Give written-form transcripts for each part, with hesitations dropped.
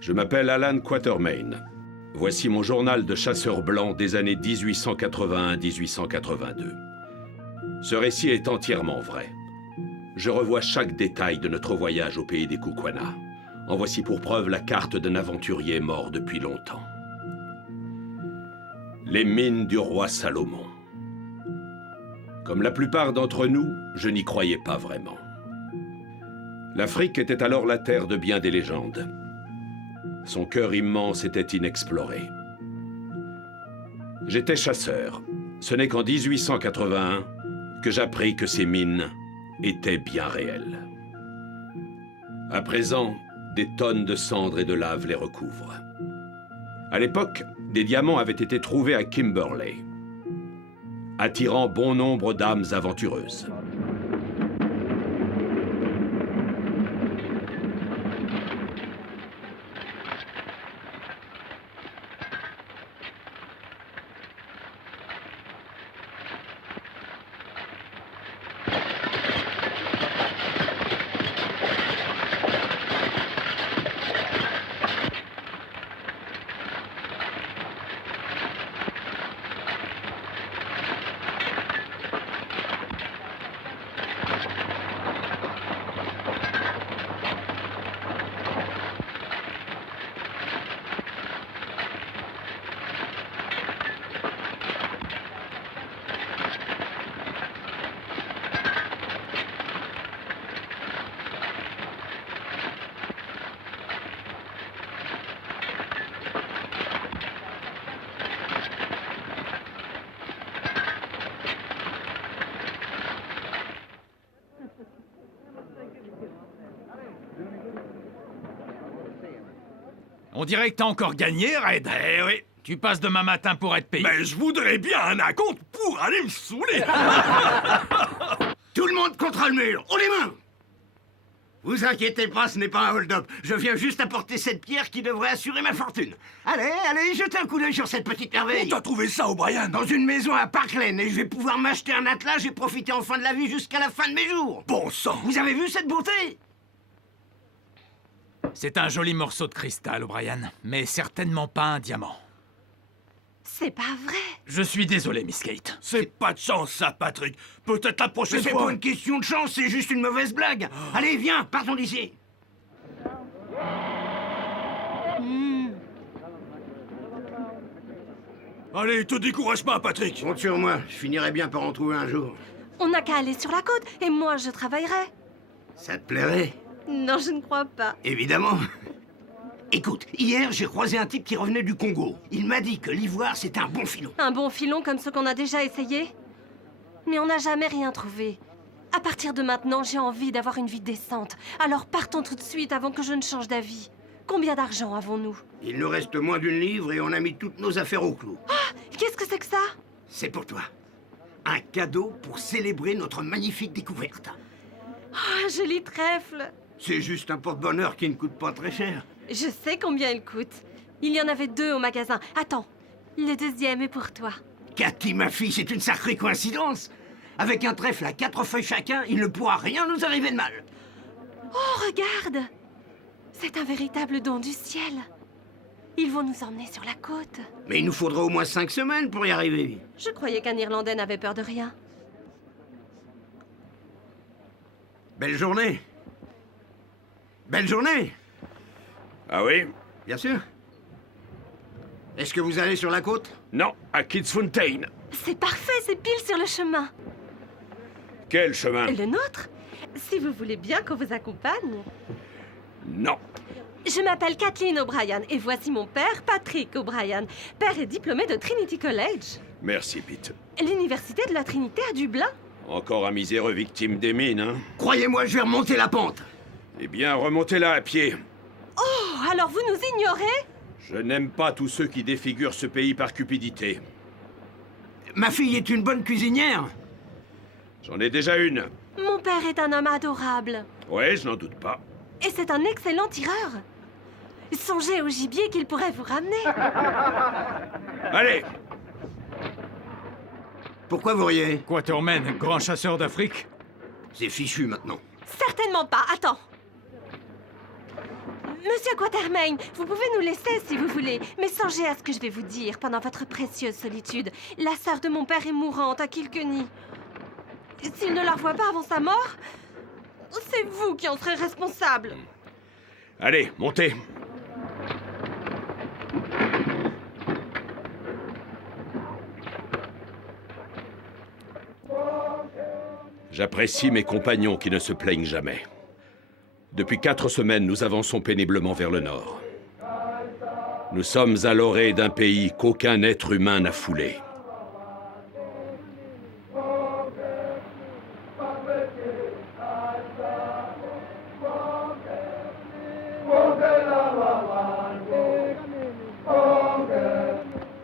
Je m'appelle Alan Quatermain. Voici mon journal de chasseur blanc des années 1881-1882. Ce récit est entièrement vrai. Je revois chaque détail de notre voyage au pays des Kukwana. En voici pour preuve la carte d'un aventurier mort depuis longtemps. Les mines du roi Salomon. Comme la plupart d'entre nous, je n'y croyais pas vraiment. L'Afrique était alors la terre de bien des légendes. Son cœur immense était inexploré. J'étais chasseur. Ce n'est qu'en 1881 que j'appris que ces mines étaient bien réelles. À présent, des tonnes de cendres et de lave les recouvrent. À l'époque, des diamants avaient été trouvés à Kimberley, attirant bon nombre d'âmes aventureuses. On dirait que t'as encore gagné, Red. Eh oui. Tu passes demain matin pour être payé. Mais je voudrais bien un acompte pour aller me saouler. Tout le monde contre le mur. Haut les mains. Vous inquiétez pas, ce n'est pas un hold-up. Je viens juste apporter cette pierre qui devrait assurer ma fortune. Allez, allez, jetez un coup d'œil sur cette petite merveille. Où t'as trouvé ça, O'Brien? Dans une maison à Park Lane, et je vais pouvoir m'acheter un attelage et profiter enfin de la vie jusqu'à la fin de mes jours. Bon sang. Vous avez vu cette beauté? C'est un joli morceau de cristal, O'Brien, mais certainement pas un diamant. C'est pas vrai. Je suis désolé, Miss Kate. C'est pas de chance, ça, Patrick. Peut-être la Mais prochaine c'est fois. pas une question de chance, c'est juste une mauvaise blague. Allez, viens, partons d'ici. Allez, te décourage pas, Patrick. Compte sur moi, je finirai bien par en trouver un jour. On n'a qu'à aller sur la côte et moi je travaillerai. Ça te plairait? Non, je ne crois pas. Évidemment. Écoute, hier, j'ai croisé un type qui revenait du Congo. Il m'a dit que l'ivoire, c'était un bon filon. Un bon filon comme ceux qu'on a déjà essayé. Mais on n'a jamais rien trouvé. À partir de maintenant, j'ai envie d'avoir une vie décente. Alors partons tout de suite avant que je ne change d'avis. Combien d'argent avons-nous? Il nous reste moins d'une livre et on a mis toutes nos affaires au clou. Qu'est-ce que c'est que ça? C'est pour toi. Un cadeau pour célébrer notre magnifique découverte. Oh, un joli trèfle. C'est juste un porte-bonheur qui ne coûte pas très cher. Je sais combien il coûte. Il y en avait 2 au magasin. Attends, le deuxième est pour toi. Cathy, ma fille, c'est une sacrée coïncidence. Avec un trèfle à 4 feuilles chacun, il ne pourra rien nous arriver de mal. Oh, regarde! C'est un véritable don du ciel. Ils vont nous emmener sur la côte. Mais il nous faudra au moins 5 semaines pour y arriver. Je croyais qu'un Irlandais n'avait peur de rien. Belle journée. Belle journée. Ah oui? Bien sûr. Est-ce que vous allez sur la côte? Non, à Kidsfontein. C'est parfait, c'est pile sur le chemin. Quel chemin? Le nôtre? Si vous voulez bien qu'on vous accompagne. Non. Je m'appelle Kathleen O'Brien et voici mon père, Patrick O'Brien. Père est diplômé de Trinity College. Merci, Pete. L'université de la Trinité à Dublin. Encore un miséreux victime des mines, hein? Croyez-moi, je vais remonter la pente. Eh bien, remontez-la à pied. Oh, alors vous nous ignorez? Je n'aime pas tous ceux qui défigurent ce pays par cupidité. Ma fille est une bonne cuisinière. J'en ai déjà une. Mon père est un homme adorable. Ouais, je n'en doute pas. Et c'est un excellent tireur. Songez au gibier qu'il pourrait vous ramener. Allez! Pourquoi vous riez? Quatermain, grand chasseur d'Afrique. C'est fichu maintenant. Certainement pas. Attends. Monsieur Quatermain, vous pouvez nous laisser si vous voulez, mais songez à ce que je vais vous dire pendant votre précieuse solitude. La sœur de mon père est mourante à Kilkenny. S'il ne la revoit pas avant sa mort, c'est vous qui en serez responsable. Allez, montez. J'apprécie mes compagnons qui ne se plaignent jamais. Depuis 4 semaines, nous avançons péniblement vers le nord. Nous sommes à l'orée d'un pays qu'aucun être humain n'a foulé.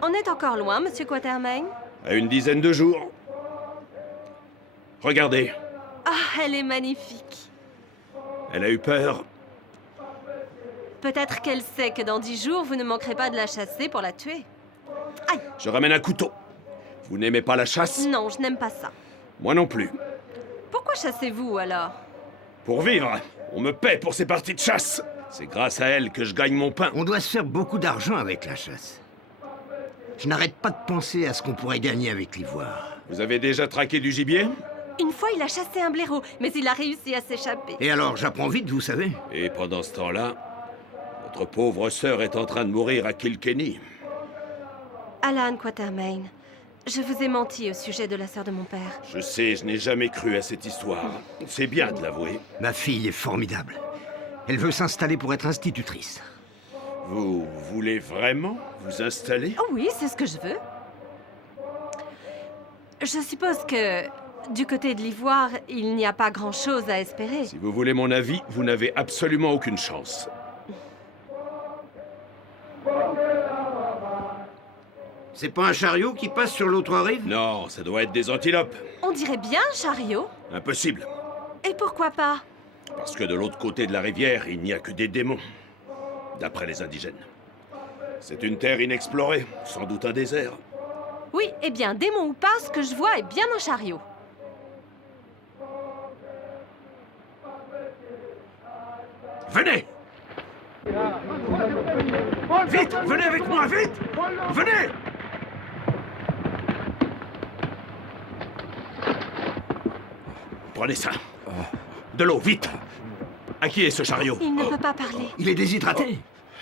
On est encore loin, Monsieur Quatermain? À une dizaine de jours. Regardez, Ah, elle est magnifique. elle a eu peur. Peut-être qu'elle sait que dans 10 jours, vous ne manquerez pas de la chasser pour la tuer. Aïe! Je ramène un couteau. Vous n'aimez pas la chasse? Non, je n'aime pas ça. Moi non plus. Pourquoi chassez-vous, alors? Pour vivre, on me paie pour ces parties de chasse. C'est grâce à elle que je gagne mon pain. On doit se faire beaucoup d'argent avec la chasse. Je n'arrête pas de penser à ce qu'on pourrait gagner avec l'ivoire. Vous avez déjà traqué du gibier? Une fois, il a chassé un blaireau, mais il a réussi à s'échapper. Et alors, j'apprends vite, vous savez. Et pendant ce temps-là, votre pauvre sœur est en train de mourir à Kilkenny. Alan Quatermain, je vous ai menti au sujet de la sœur de mon père. Je sais, je n'ai jamais cru à cette histoire. C'est bien de l'avouer. Ma fille est formidable. Elle veut s'installer pour être institutrice. Vous voulez vraiment vous installer? Oh oui, c'est ce que je veux. Je suppose que, du côté de l'Ivoire, il n'y a pas grand-chose à espérer. Si vous voulez mon avis, vous n'avez absolument aucune chance. C'est pas un chariot qui passe sur l'autre rive? Non, ça doit être des antilopes. On dirait bien un chariot. Impossible. Et pourquoi pas? Parce que de l'autre côté de la rivière, il n'y a que des démons. D'après les indigènes. C'est une terre inexplorée, sans doute un désert. Oui, eh bien, démon ou pas, ce que je vois est bien un chariot. Venez! Vite! Venez avec moi, vite! Venez! Prenez ça. De l'eau, vite! À qui est ce chariot? Il ne peut pas parler. Il est déshydraté.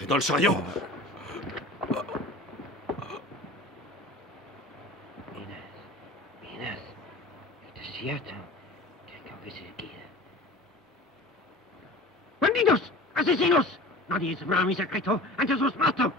Dans le chariot? ¡Bandidos! ¡Asesinos! Nadie sabrá mi secreto ante sus matos.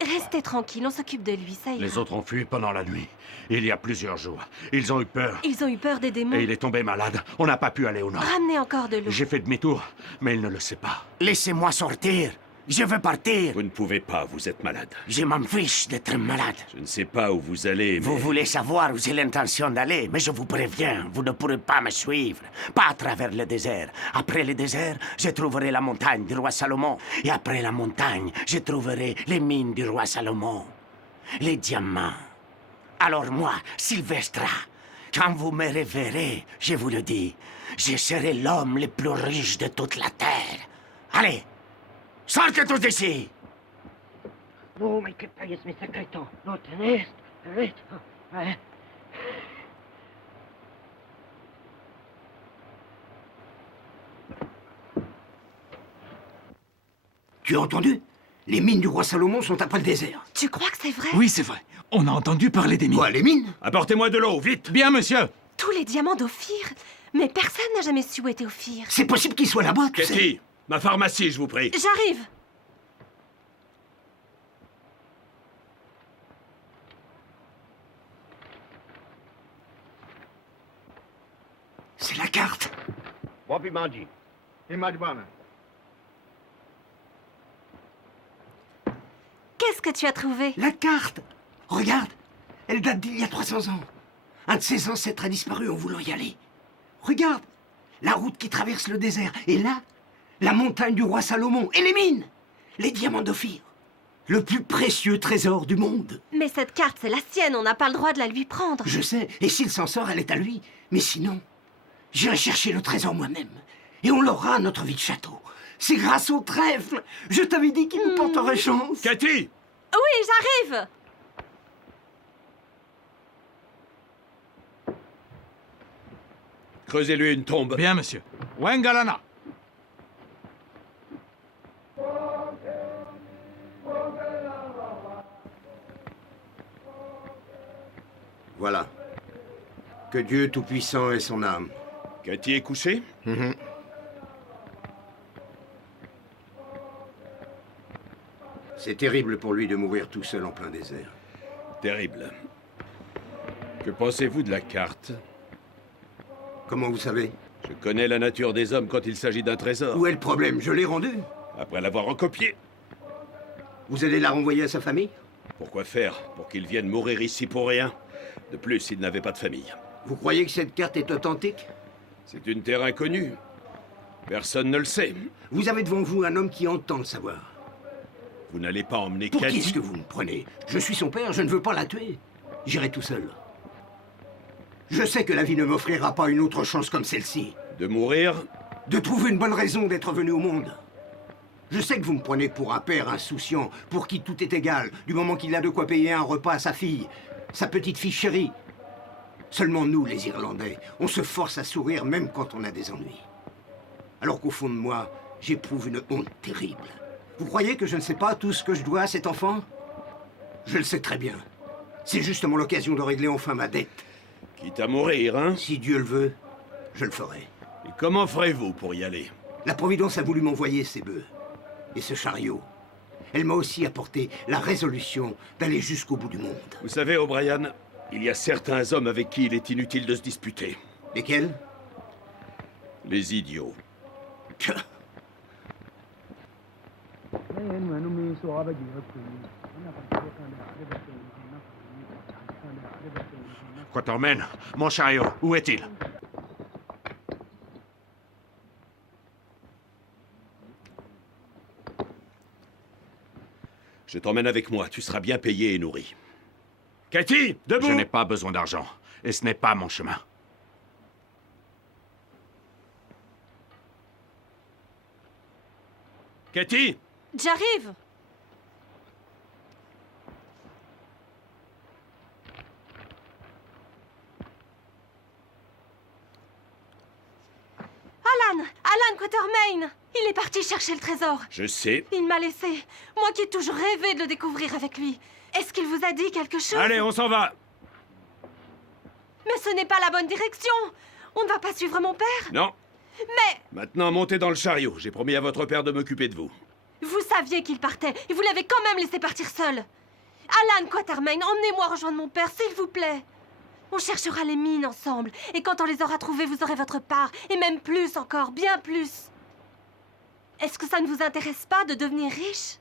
Restez tranquille, on s'occupe de lui, ça ira. Les autres ont fui pendant la nuit. Il y a plusieurs jours. Ils ont eu peur. Ils ont eu peur des démons. Et il est tombé malade. On n'a pas pu aller au nord. Ramenez encore de l'eau. J'ai fait demi-tour, mais il ne le sait pas. Laissez-moi sortir. Je veux partir. Vous ne pouvez pas, vous êtes malade. Je m'en fiche d'être malade. Je ne sais pas où vous allez, mais... Vous voulez savoir où j'ai l'intention d'aller, mais je vous préviens, vous ne pourrez pas me suivre. Pas à travers le désert. Après le désert, je trouverai la montagne du roi Salomon. Et après la montagne, je trouverai les mines du roi Salomon. Les diamants. Alors moi, Sylvestra, quand vous me reverrez, je vous le dis, je serai l'homme le plus riche de toute la terre. Allez, sortez tous d'ici! No me quitéis mi secreto. No tenéis derecho. Tu as entendu? Les mines du roi Salomon sont après le désert. Tu crois que c'est vrai? Oui, c'est vrai. On a entendu parler des mines. Quoi, les mines? Apportez-moi de l'eau, vite! Bien, monsieur. Tous les diamants d'Ophir? Mais personne n'a jamais su où était Ophir. C'est possible qu'il soit là-bas, tu sais. Katie, ma pharmacie, je vous prie. J'arrive. C'est la carte. Qu'est-ce que tu as trouvé? La carte. Regarde. Elle date d'il y a 300 ans. Un de ses ancêtres a disparu en voulant y aller. Regarde. La route qui traverse le désert. Et là, la montagne du roi Salomon. Et les mines. Les diamants d'Ophir. Le plus précieux trésor du monde. Mais cette carte, c'est la sienne, on n'a pas le droit de la lui prendre. Je sais. Et s'il s'en sort, elle est à lui. Mais sinon, j'irai chercher le trésor moi-même. Et on l'aura à notre vie de château. C'est grâce au trèfle. Je t'avais dit qu'il nous porterait chance. Cathy! Oui, j'arrive. Creusez-lui une tombe. Bien, monsieur. Wengalana. Voilà. Que Dieu Tout-Puissant ait son âme. Cathy est couchée? C'est terrible pour lui de mourir tout seul en plein désert. Terrible. Que pensez-vous de la carte? Comment vous savez? Je connais la nature des hommes quand il s'agit d'un trésor. Où est le problème? Je l'ai rendu. Après l'avoir recopié. Vous allez la renvoyer à sa famille? Pourquoi faire? Pour qu'il vienne mourir ici pour rien? De plus, il n'avait pas de famille. Vous croyez que cette carte est authentique? C'est une terre inconnue. Personne ne le sait. Vous avez devant vous un homme qui entend le savoir. Vous n'allez pas emmener Pour qui Cathy? est-ce que vous me prenez? Je suis son père, je ne veux pas la tuer. J'irai tout seul. Je sais que la vie ne m'offrira pas une autre chance comme celle-ci. De mourir? De trouver une bonne raison d'être venu au monde. Je sais que vous me prenez pour un père insouciant, pour qui tout est égal, du moment qu'il a de quoi payer un repas à sa fille, sa petite fille chérie. Seulement nous, les Irlandais, on se force à sourire même quand on a des ennuis. Alors qu'au fond de moi, j'éprouve une honte terrible. Vous croyez que je ne sais pas tout ce que je dois à cet enfant? Je le sais très bien. C'est justement l'occasion de régler enfin ma dette. Quitte à mourir, hein? Si Dieu le veut, je le ferai. Et comment ferez-vous pour y aller? La Providence a voulu m'envoyer ces bœufs. Et ce chariot. Elle m'a aussi apporté la résolution d'aller jusqu'au bout du monde. Vous savez, O'Brien, il y a certains hommes avec qui il est inutile de se disputer. Lesquels? Les idiots. Quatermain, mon chariot, où est-il? Je t'emmène avec moi, tu seras bien payé et nourri. Cathy, debout! Je n'ai pas besoin d'argent, et ce n'est pas mon chemin. Cathy! J'arrive. Alan Quatermain! Il est parti chercher le trésor. Je sais. Il m'a laissé. Moi qui ai toujours rêvé de le découvrir avec lui. Est-ce qu'il vous a dit quelque chose? Allez, on s'en va! Mais ce n'est pas la bonne direction. On ne va pas suivre mon père. Non. Mais Maintenant, montez dans le chariot. J'ai promis à votre père de m'occuper de vous. vous saviez qu'il partait et vous l'avez quand même laissé partir seul. Alan Quatermain, emmenez-moi rejoindre mon père, s'il vous plaît. On cherchera les mines ensemble. Et quand on les aura trouvées, vous aurez votre part. Et même plus encore, bien plus. Est-ce que ça ne vous intéresse pas de devenir riche?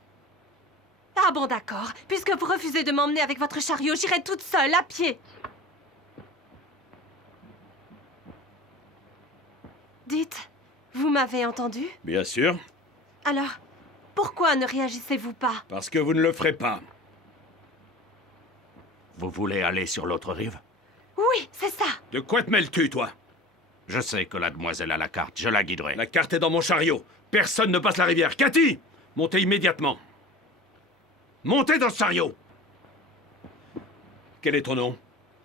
Ah bon, d'accord. Puisque vous refusez de m'emmener avec votre chariot, j'irai toute seule, à pied. Dites, vous m'avez entendu? Bien sûr, Alors, pourquoi ne réagissez-vous pas? parce que vous ne le ferez pas. Vous voulez aller sur l'autre rive? Oui, c'est ça. De quoi te mêles-tu, toi? Je sais que la demoiselle a la carte, je la guiderai. La carte est dans mon chariot. Personne ne passe la rivière. Cathy! Montez immédiatement. Montez dans ce chariot! Quel est ton nom?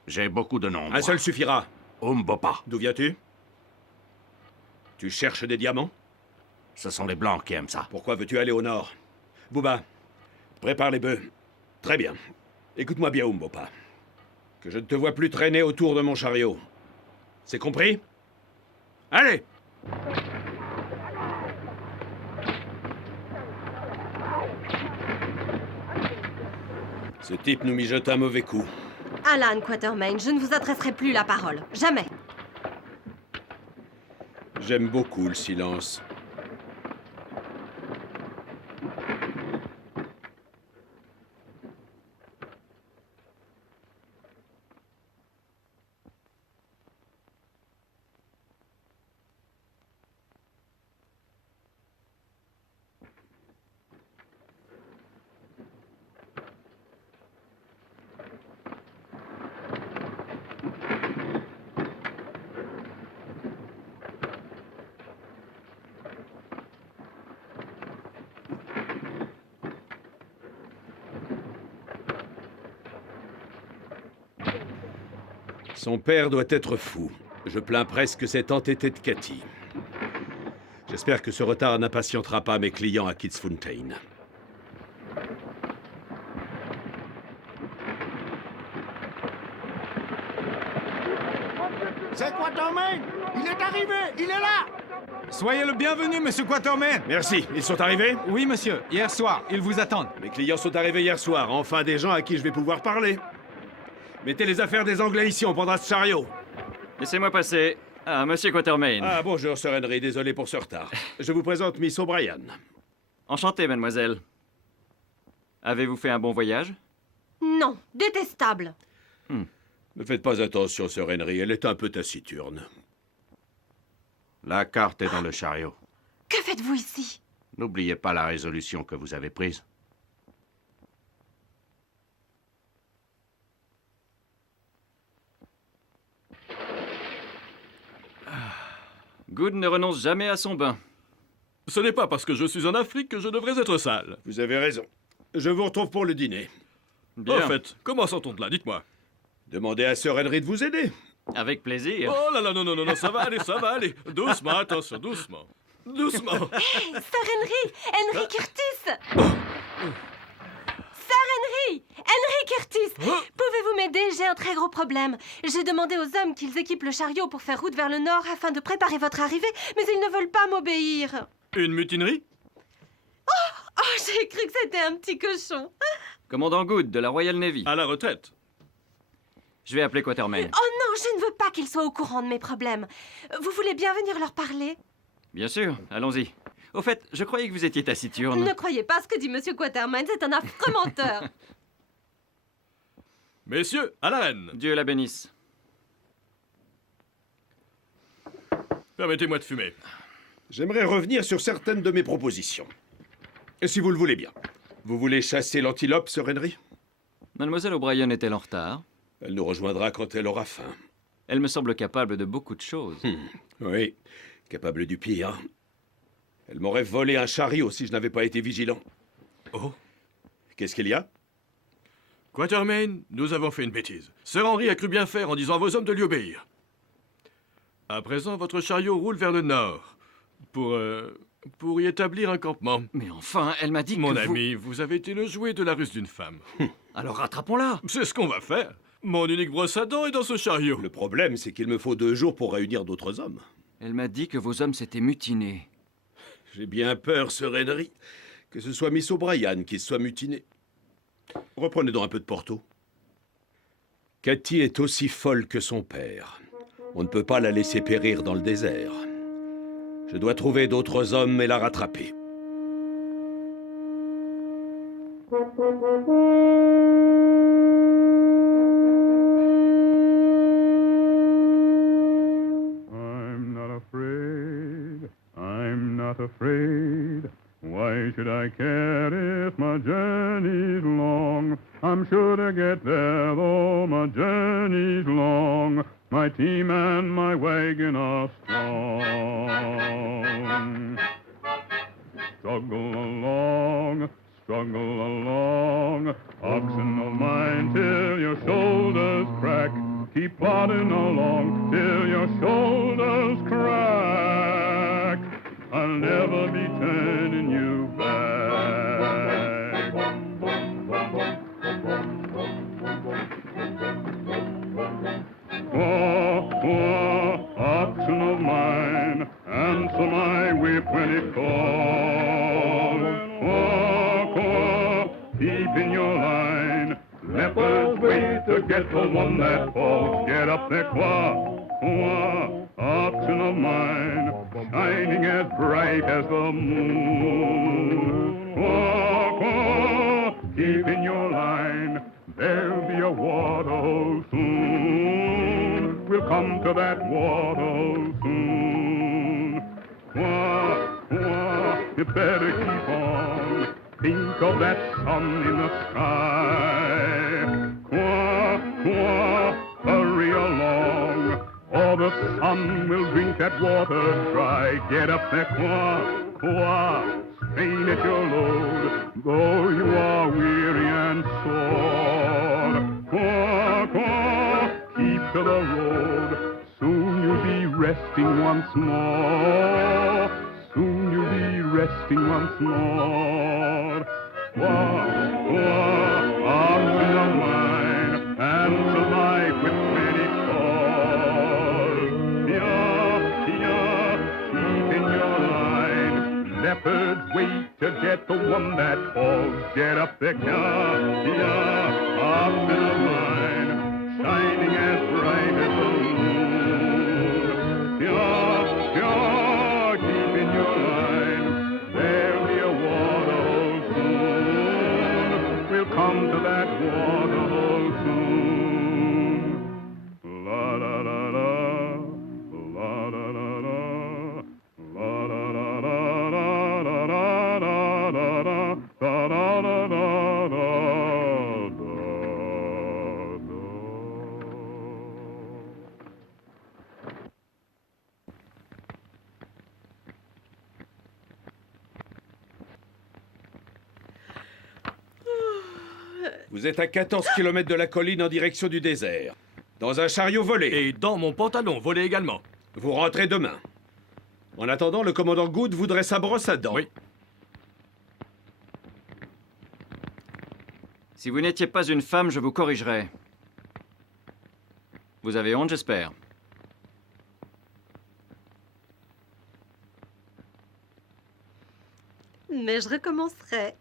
J'ai beaucoup de noms. Un moi. seul suffira. Umbopa. D'où viens-tu? Tu cherches des diamants? Ce sont les Blancs qui aiment ça. Pourquoi veux-tu aller au nord? Bouba, prépare les bœufs. Très bien. Écoute-moi bien, Umbopa. Que je ne te vois plus traîner autour de mon chariot. C'est compris? Allez! Ce type nous mijote un mauvais coup. Alan Quatermain, je ne vous adresserai plus la parole. Jamais. J'aime beaucoup le silence. Son père doit être fou. Je plains presque cet entêté de Cathy. J'espère que ce retard n'impatientera pas mes clients à Kidsfontein. C'est Quatermain! Il est arrivé! Il est là! Soyez le bienvenu, monsieur Quatermain. Merci. Ils sont arrivés? Oui, monsieur. Hier soir, ils vous attendent. Mes clients sont arrivés hier soir. Enfin, des gens à qui je vais pouvoir parler. Mettez les affaires des Anglais ici, on prendra ce chariot. Laissez-moi passer. Ah, monsieur Quatermain. Ah, bonjour, Sir Henry. Désolé pour ce retard. Je vous présente Miss O'Brien. Enchanté, mademoiselle. Avez-vous fait un bon voyage? Non, détestable. Ne faites pas attention, Sir Henry. Elle est un peu taciturne. La carte est dans le chariot. Que faites-vous ici? N'oubliez pas la résolution que vous avez prise. Good ne renonce jamais à son bain. Ce n'est pas parce que je suis en Afrique que je devrais être sale. Vous avez raison. Je vous retrouve pour le dîner. Bien. En fait, comment s'entend de là? Dites-moi. Demandez à Sir Henry de vous aider. Avec plaisir. Oh là là, non, non, non, non, ça va aller, ça va aller. Doucement, attention, doucement. Doucement. Hé, Sir Henry! Henry Curtis! Sir Henry! Henry Curtis! Pouvez-vous m'aider? J'ai un très gros problème. J'ai demandé aux hommes qu'ils équipent le chariot pour faire route vers le nord afin de préparer votre arrivée, mais ils ne veulent pas m'obéir. Une mutinerie? Oh, j'ai cru que c'était un petit cochon. Commandant Good de la Royal Navy. À la retraite. Je vais appeler Quatermain. Oh non, je ne veux pas qu'ils soient au courant de mes problèmes. Vous voulez bien venir leur parler? Bien sûr, allons-y. Au fait, je croyais que vous étiez taciturne. Ne croyez pas ce que dit Monsieur Quatermain, c'est un affreux menteur. Messieurs, à la reine. Dieu la bénisse. Permettez-moi de fumer. J'aimerais revenir sur certaines de mes propositions. Et si vous le voulez bien. Vous voulez chasser l'antilope, Sir Henry? Mademoiselle O'Brien est-elle en retard? Elle nous rejoindra quand elle aura faim. Elle me semble capable de beaucoup de choses. Oui, capable du pire. Elle m'aurait volé un chariot si je n'avais pas été vigilant. Oh. Qu'est-ce qu'il y a? Quatermain, nous avons fait une bêtise. Sir Henry a cru bien faire en disant à vos hommes de lui obéir. À présent, votre chariot roule vers le nord. Pour y établir un campement. Mais enfin, elle m'a dit Mon que ami, vous avez été le jouet de la ruse d'une femme. Alors rattrapons-la. C'est ce qu'on va faire. Mon unique brosse à dents est dans ce chariot. Le problème, c'est qu'il me faut 2 jours pour réunir d'autres hommes. Elle m'a dit que vos hommes s'étaient mutinés. J'ai bien peur, Sir Henry, que ce soit Miss O'Brien qui se soit mutinée. Reprenez donc un peu de Porto. Cathy est aussi folle que son père. On ne peut pas la laisser périr dans le désert. Je dois trouver d'autres hommes et la rattraper. I'm not afraid, I'm not afraid. Why should I care if my journey's long? I'm sure to get there though my journey's long. My team and my wagon are strong. Struggle along, oxen of mine till your shoulders crack. Keep plodding along till your shoulders crack. I'll never be turning you back. Oxen of mine, answer my whip when it calls. Keep in your line. Lepers wait to get the one that falls. Get up there, oxen of mine, shining as bright as the moon. Keep in your line. There'll be a waterhole soon. We'll come to that waterhole soon. You better keep on. Think of that sun in the sky. Hurry along, or the sun will drink that water dry. Get up there, strain at your load, though you are weary and sore. Keep to the road. Soon you'll be resting once more. Soon you'll be resting once more. Arms in your mind, answer life with many calls. Sheep in your line. Leopards wait to get the one that falls. Get up there, arms in your mind, shining as bright as the moon. Keep in your line. There'll be a waterhole soon. We'll come to that waterhole soon. La la la la, la la la la, la la la la la la la la la, da da da da da. Vous êtes à 14 km de la colline en direction du désert. Dans un chariot volé. Et dans mon pantalon, volé également. Vous rentrez demain. En attendant, le commandant Good voudrait sa brosse à dents. Oui. Si vous n'étiez pas une femme, je vous corrigerais. Vous avez honte, j'espère. Mais je recommencerai.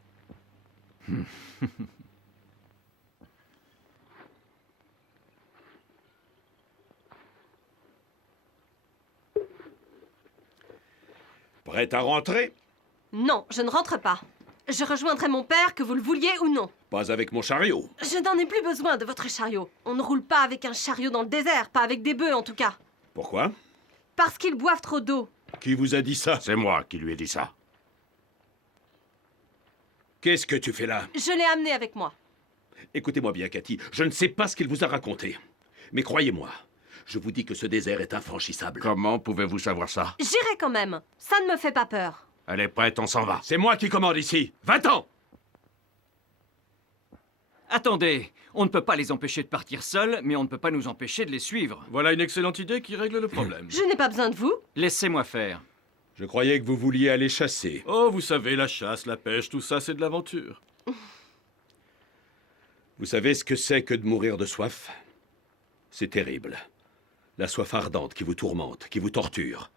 Prête à rentrer? Non, je ne rentre pas. Je rejoindrai mon père, que vous le vouliez ou non. Pas avec mon chariot. Je n'en ai plus besoin de votre chariot. On ne roule pas avec un chariot dans le désert, pas avec des bœufs en tout cas. Pourquoi? Parce qu'ils boivent trop d'eau. Qui vous a dit ça? C'est moi qui lui ai dit ça. Qu'est-ce que tu fais là? Je l'ai amené avec moi. Écoutez-moi bien, Cathy. Je ne sais pas ce qu'il vous a raconté. Mais croyez-moi, je vous dis que ce désert est infranchissable. Comment pouvez-vous savoir ça? J'irai quand même. Ça ne me fait pas peur. Elle est prête, on s'en va. C'est moi qui commande ici. Va-t'en! Attendez, on ne peut pas les empêcher de partir seuls, mais on ne peut pas nous empêcher de les suivre. Voilà une excellente idée qui règle le problème. Je n'ai pas besoin de vous. Laissez-moi faire. Je croyais que vous vouliez aller chasser. Oh, vous savez, la chasse, la pêche, tout ça, c'est de l'aventure. Vous savez ce que c'est que de mourir de soif? C'est terrible. La soif ardente qui vous tourmente, qui vous torture,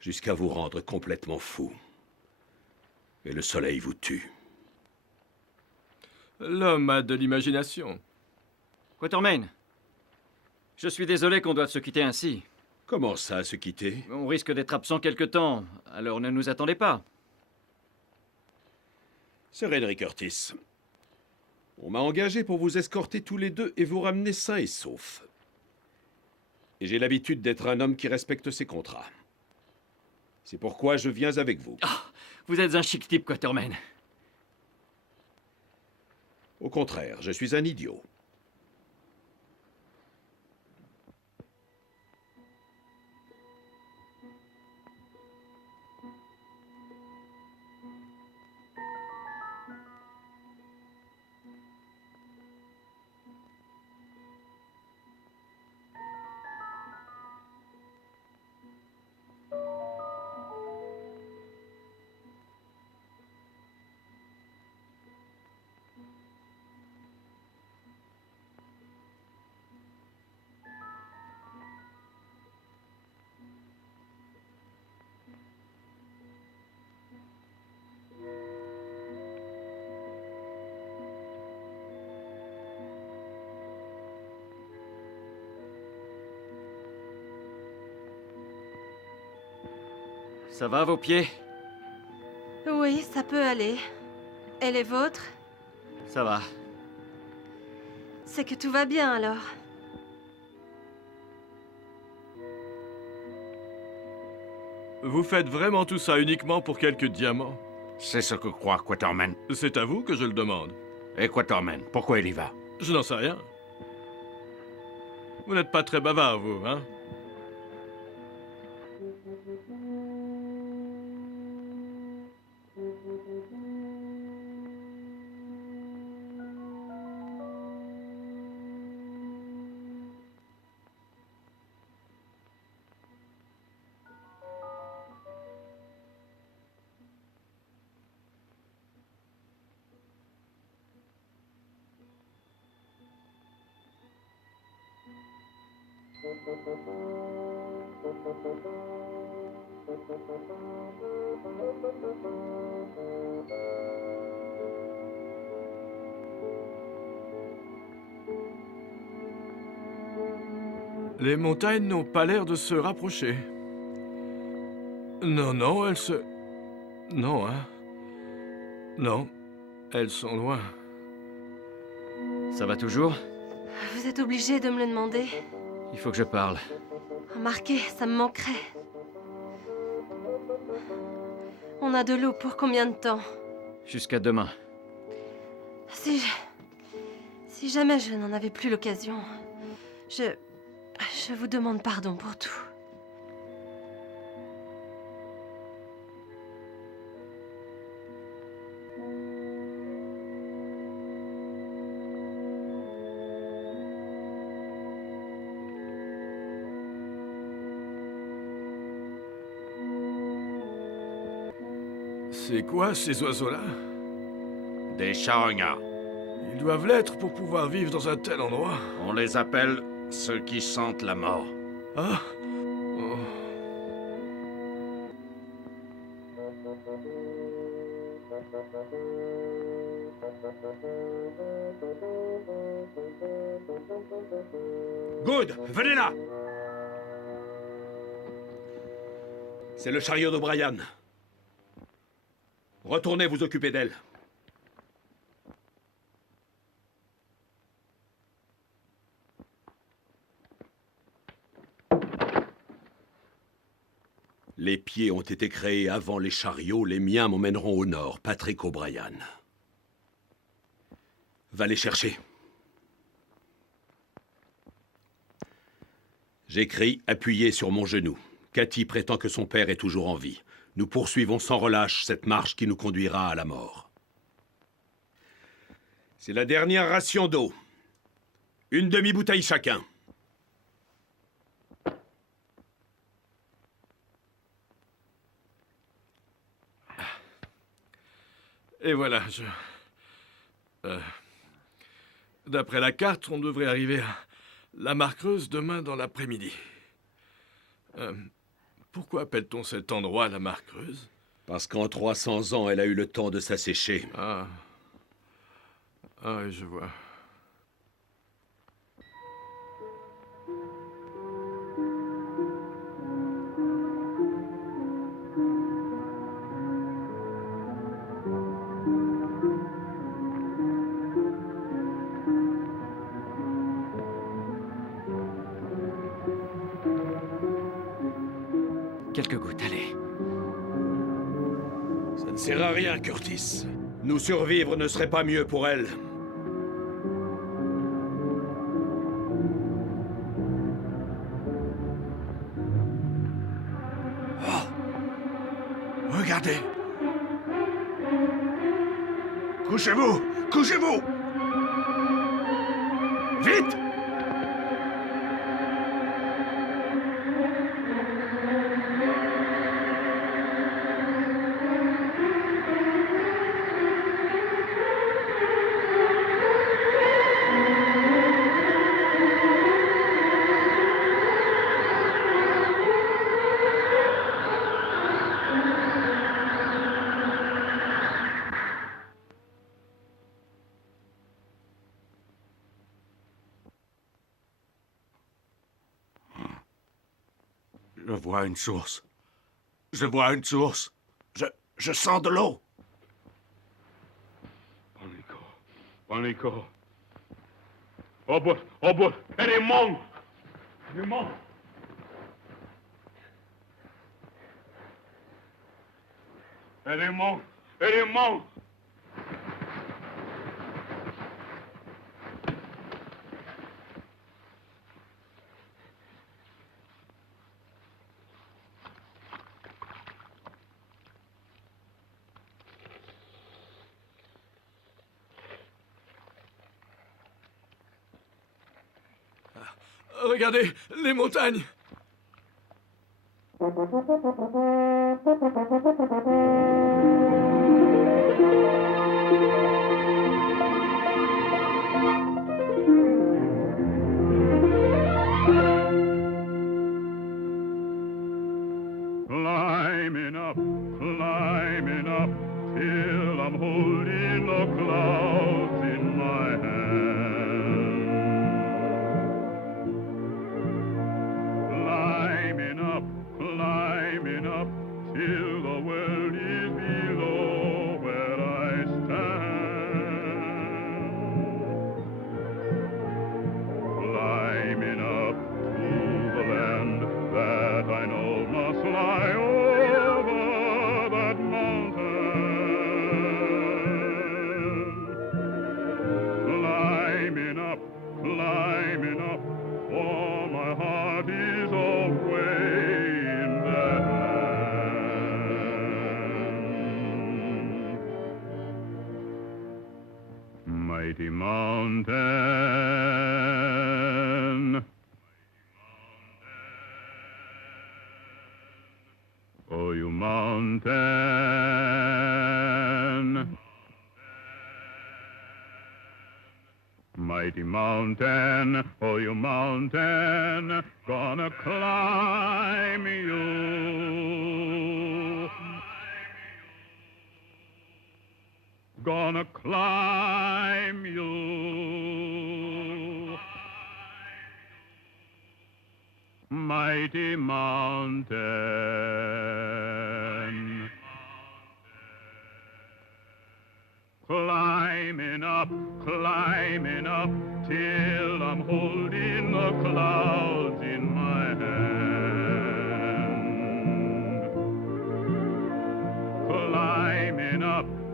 jusqu'à vous rendre complètement fou. Et le soleil vous tue. L'homme a de l'imagination. Quatermain, je suis désolé qu'on doive se quitter ainsi. Comment ça, se quitter? On risque d'être absent quelque temps, alors ne nous attendez pas. Sir Henry Curtis, on m'a engagé pour vous escorter tous les deux et vous ramener sains et saufs. Et j'ai l'habitude d'être un homme qui respecte ses contrats. C'est pourquoi je viens avec vous. Ah, vous êtes un chic type, Quatermain. Au contraire, je suis un idiot. Ça va, vos pieds? Oui, ça peut aller. Et les vôtres? Ça va. C'est que tout va bien alors. Vous faites vraiment tout ça uniquement pour quelques diamants? C'est ce que croit Quatermain. C'est à vous que je le demande. Et Quatermain, pourquoi il y va? Je n'en sais rien. Vous n'êtes pas très bavard, vous, hein? Les montagnes n'ont pas l'air de se rapprocher. Non, non, elles se... Non, hein. Non, elles sont loin. Ça va toujours? Vous êtes obligé de me le demander. Il faut que je parle. Remarquez, ça me manquerait. On a de l'eau pour combien de temps? Jusqu'à demain. Si jamais je n'en avais plus l'occasion, je vous demande pardon pour tout. C'est quoi ces oiseaux-là? Des charognas. Ils doivent l'être pour pouvoir vivre dans un tel endroit. On les appelle ceux qui sentent la mort. Ah. Oh. Good, venez là! C'est le chariot d'O'Brien. Retournez vous occuper d'elle. Les pieds ont été créés avant les chariots, les miens m'emmèneront au nord, Patrick O'Brien. Va les chercher. J'écris appuyé sur mon genou. Cathy prétend que son père est toujours en vie. Nous poursuivons sans relâche cette marche qui nous conduira à la mort. C'est la dernière ration d'eau. Une demi-bouteille chacun. Et voilà, d'après la carte, on devrait arriver à la Mare Creuse demain dans l'après-midi. Pourquoi appelle-t-on cet endroit la Mare Creuse? Parce qu'en 300 ans, elle a eu le temps de s'assécher. Ah. Ah, oui, je vois. Quelques gouttes, allez. Ça ne sert à rien, Curtis. Nous survivre ne serait pas mieux pour elle. Oh! Regardez! Couchez-vous! Couchez-vous! Vite! Je vois une source. Je vois une source. Je sens de l'eau. Panico. Oh boy, elle est morte. Elle est morte. Elle est morte. Elle est morte. Regardez, les montagnes! holding the clouds in my hand. Climbing up, till the world is below where I stand. Climbing up to the land that I know must lie over that mountain. Climbing up, for my heart is away in that land. Mighty mountain, oh, you mountain, mighty mountain, oh, you mountain, gonna climb you. Gonna climb you. Mighty mountain. Climbing up, till I'm holding the clouds in my hand.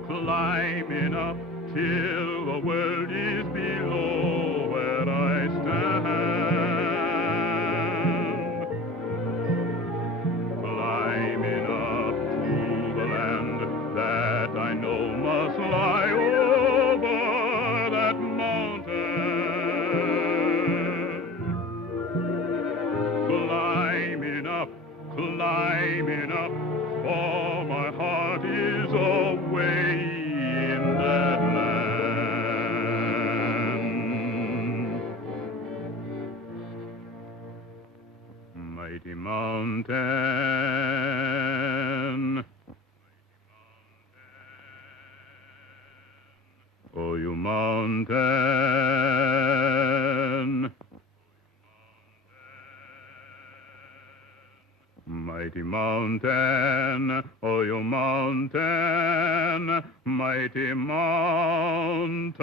Climbing up, till the world is below where I stand. Climbing up to the land that I know must lie over that mountain. Climbing up, for my heart is away in that land. Mighty mountain, oh, you mountain, mighty mountain, oh, you mountain, mighty mountain.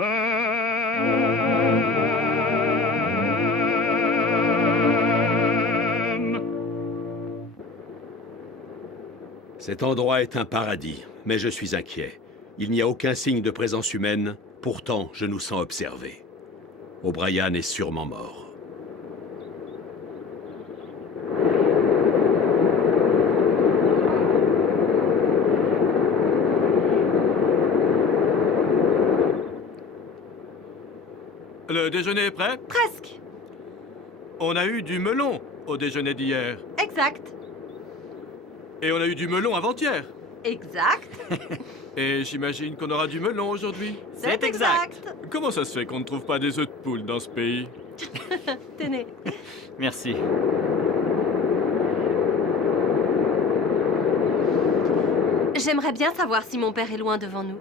Cet endroit est un paradis, mais je suis inquiet. Il n'y a aucun signe de présence humaine, pourtant je nous sens observés. O'Brien est sûrement mort. Le déjeuner est prêt? Presque. On a eu du melon au déjeuner d'hier. Exact. Et on a eu du melon avant-hier. Exact. Et j'imagine qu'on aura du melon aujourd'hui. C'est exact. Comment ça se fait qu'on ne trouve pas des œufs de poule dans ce pays? Tenez. Merci. J'aimerais bien savoir si mon père est loin devant nous.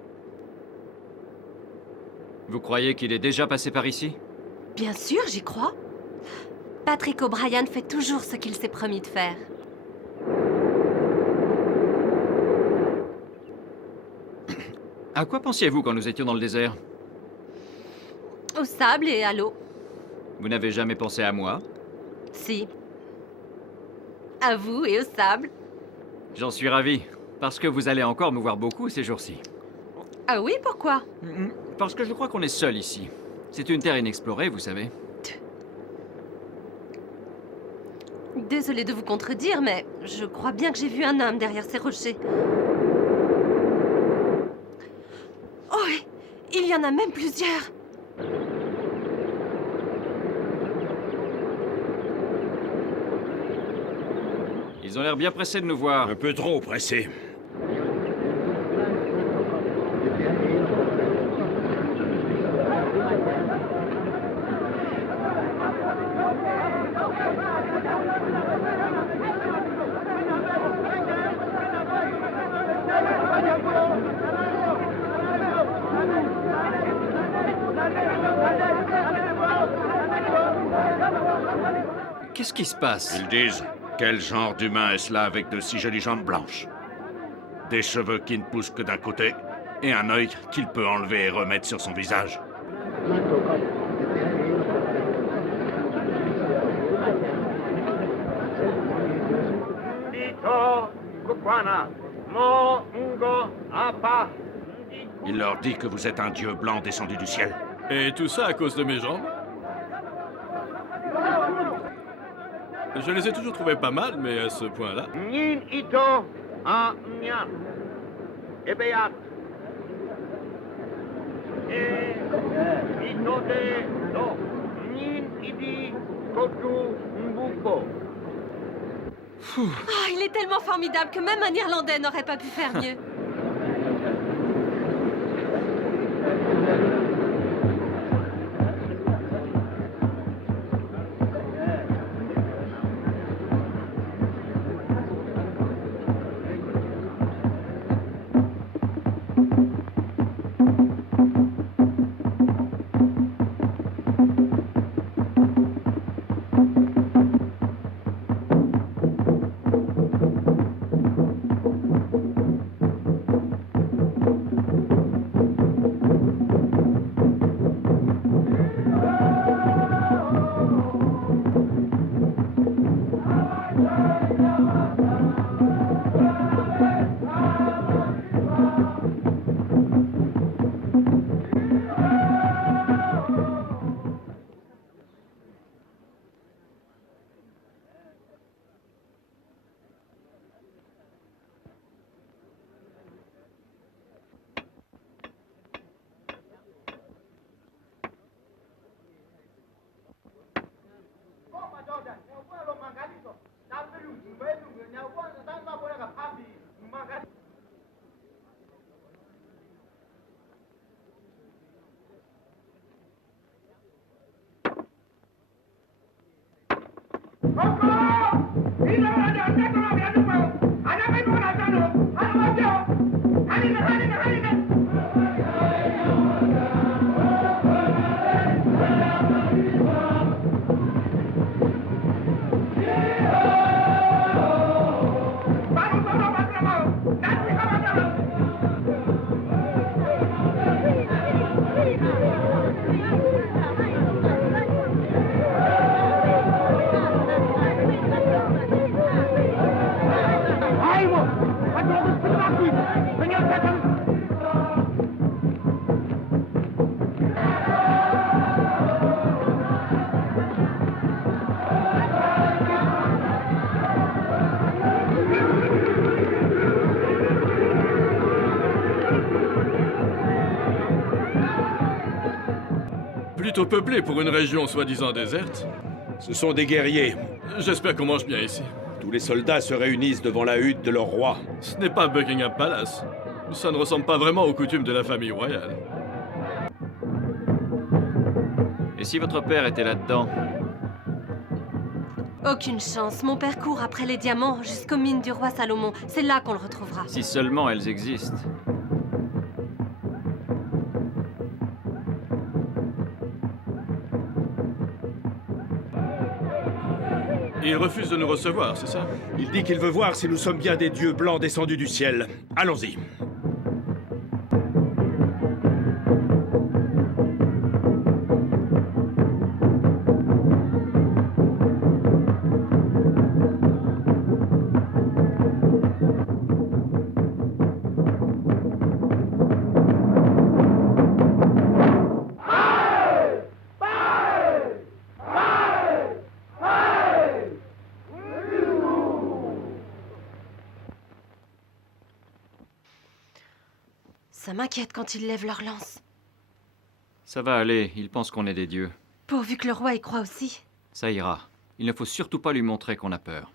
Vous croyez qu'il est déjà passé par ici? Bien sûr, j'y crois. Patrick O'Brien fait toujours ce qu'il s'est promis de faire. À quoi pensiez-vous quand nous étions dans le désert? Au sable et à l'eau. Vous n'avez jamais pensé à moi? Si. À vous et au sable. J'en suis ravi, parce que vous allez encore me voir beaucoup ces jours-ci. Ah oui, pourquoi? Parce que je crois qu'on est seul ici. C'est une terre inexplorée, vous savez. Désolée de vous contredire, mais je crois bien que j'ai vu un homme derrière ces rochers. Oh, il y en a même plusieurs. Ils ont l'air bien pressés de nous voir. Un peu trop pressés. Qu'est-ce qui se passe? Ils disent, quel genre d'humain est-ce là avec de si jolies jambes blanches? Des cheveux qui ne poussent que d'un côté, et un œil qu'il peut enlever et remettre sur son visage. Il leur dit que vous êtes un dieu blanc descendu du ciel. Et tout ça à cause de mes jambes? Je les ai toujours trouvées pas mal, mais à ce point-là... Ah, il est tellement formidable que même un Irlandais n'aurait pas pu faire mieux. Plutôt peuplé pour une région soi-disant déserte. Ce sont des guerriers. J'espère qu'on mange bien ici. Tous les soldats se réunissent devant la hutte de leur roi. Ce n'est pas Buckingham Palace. Ça ne ressemble pas vraiment aux coutumes de la famille royale. Et si votre père était là-dedans? Aucune chance. Mon père court après les diamants jusqu'aux mines du roi Salomon. C'est là qu'on le retrouvera. Si seulement elles existent. Il refuse de nous recevoir, c'est ça? Il dit qu'il veut voir si nous sommes bien des dieux blancs descendus du ciel. Allons-y. Ça m'inquiète quand ils lèvent leur lance. Ça va aller, il pense qu'on est des dieux. Pourvu que le roi y croit aussi. Ça ira. Il ne faut surtout pas lui montrer qu'on a peur.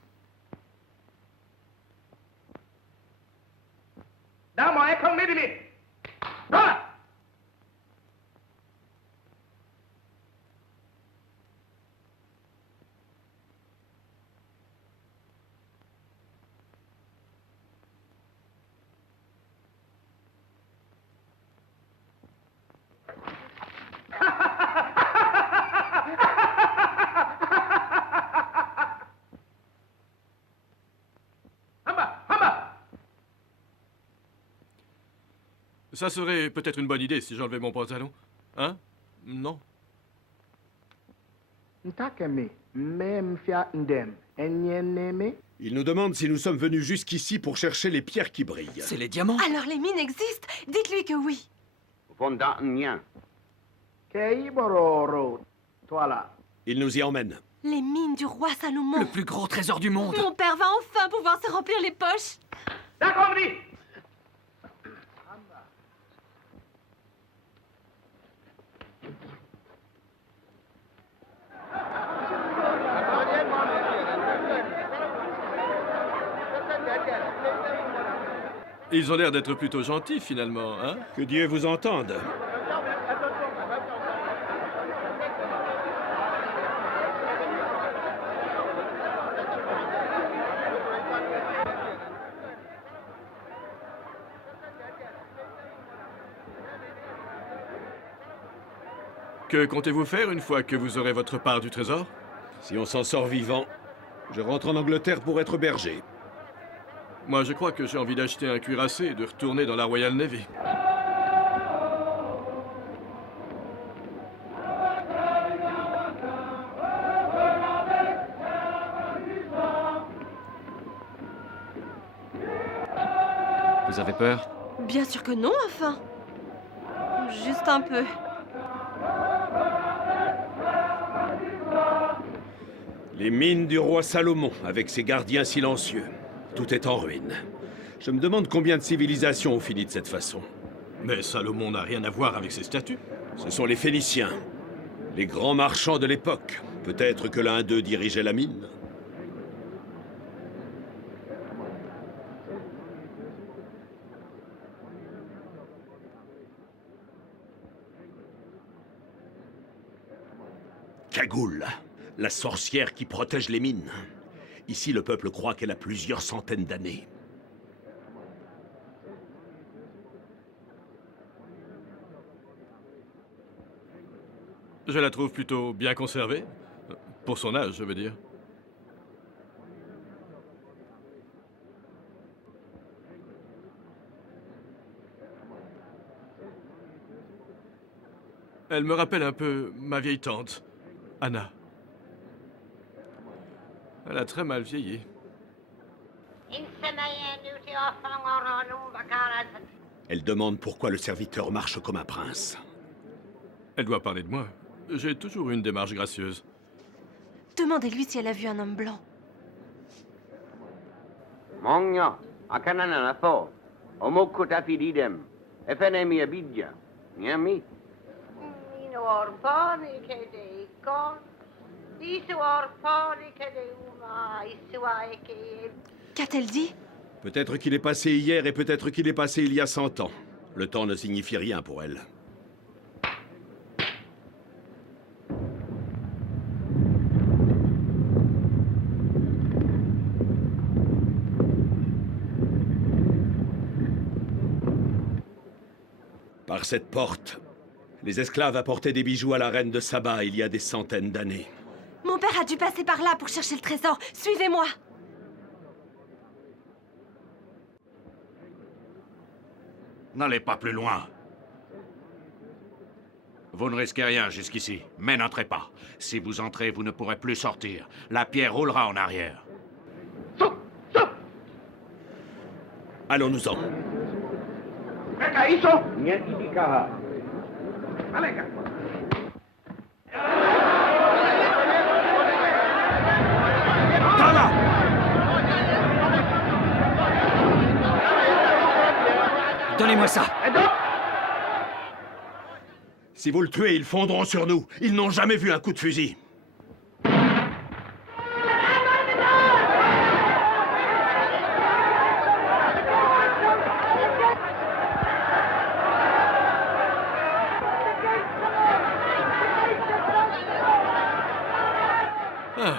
Ça serait peut-être une bonne idée si j'enlevais mon pantalon. Hein? Non? Il nous demande si nous sommes venus jusqu'ici pour chercher les pierres qui brillent. C'est les diamants? Alors les mines existent? Dites-lui que oui. Il nous y emmène. Les mines du roi Salomon. Le plus gros trésor du monde. Mon père va enfin pouvoir se remplir les poches. Ils ont l'air d'être plutôt gentils, finalement, hein? Que Dieu vous entende. Que comptez-vous faire une fois que vous aurez votre part du trésor? Si on s'en sort vivant, je rentre en Angleterre pour être berger. Moi, je crois que j'ai envie d'acheter un cuirassé et de retourner dans la Royal Navy. Vous avez peur? Bien sûr que non, enfin. Juste un peu. Les mines du roi Salomon, avec ses gardiens silencieux. Tout est en ruine. Je me demande combien de civilisations ont fini de cette façon. Mais Salomon n'a rien à voir avec ces statues. Ce sont les Phéniciens, les grands marchands de l'époque. Peut-être que l'un d'eux dirigeait la mine. Cagoule, la sorcière qui protège les mines. Ici, le peuple croit qu'elle a plusieurs centaines d'années. Je la trouve plutôt bien conservée. Pour son âge, je veux dire. Elle me rappelle un peu ma vieille tante, Anna. Elle a très mal vieilli. Elle demande pourquoi le serviteur marche comme un prince. Elle doit parler de moi. J'ai toujours une démarche gracieuse. Demandez-lui si elle a vu un homme blanc. Qu'a-t-elle dit? Peut-être qu'il est passé hier et peut-être qu'il est passé il y a 100 ans. Le temps ne signifie rien pour elle. Par cette porte, les esclaves apportaient des bijoux à la reine de Saba il y a des centaines d'années. Mon père a dû passer par là pour chercher le trésor. Suivez-moi. N'allez pas plus loin. Vous ne risquez rien jusqu'ici, mais n'entrez pas. Si vous entrez, vous ne pourrez plus sortir. La pierre roulera en arrière. Allons-nous-en. Donnez-moi ça. Si vous le tuez, ils fondront sur nous. Ils n'ont jamais vu un coup de fusil. Ah,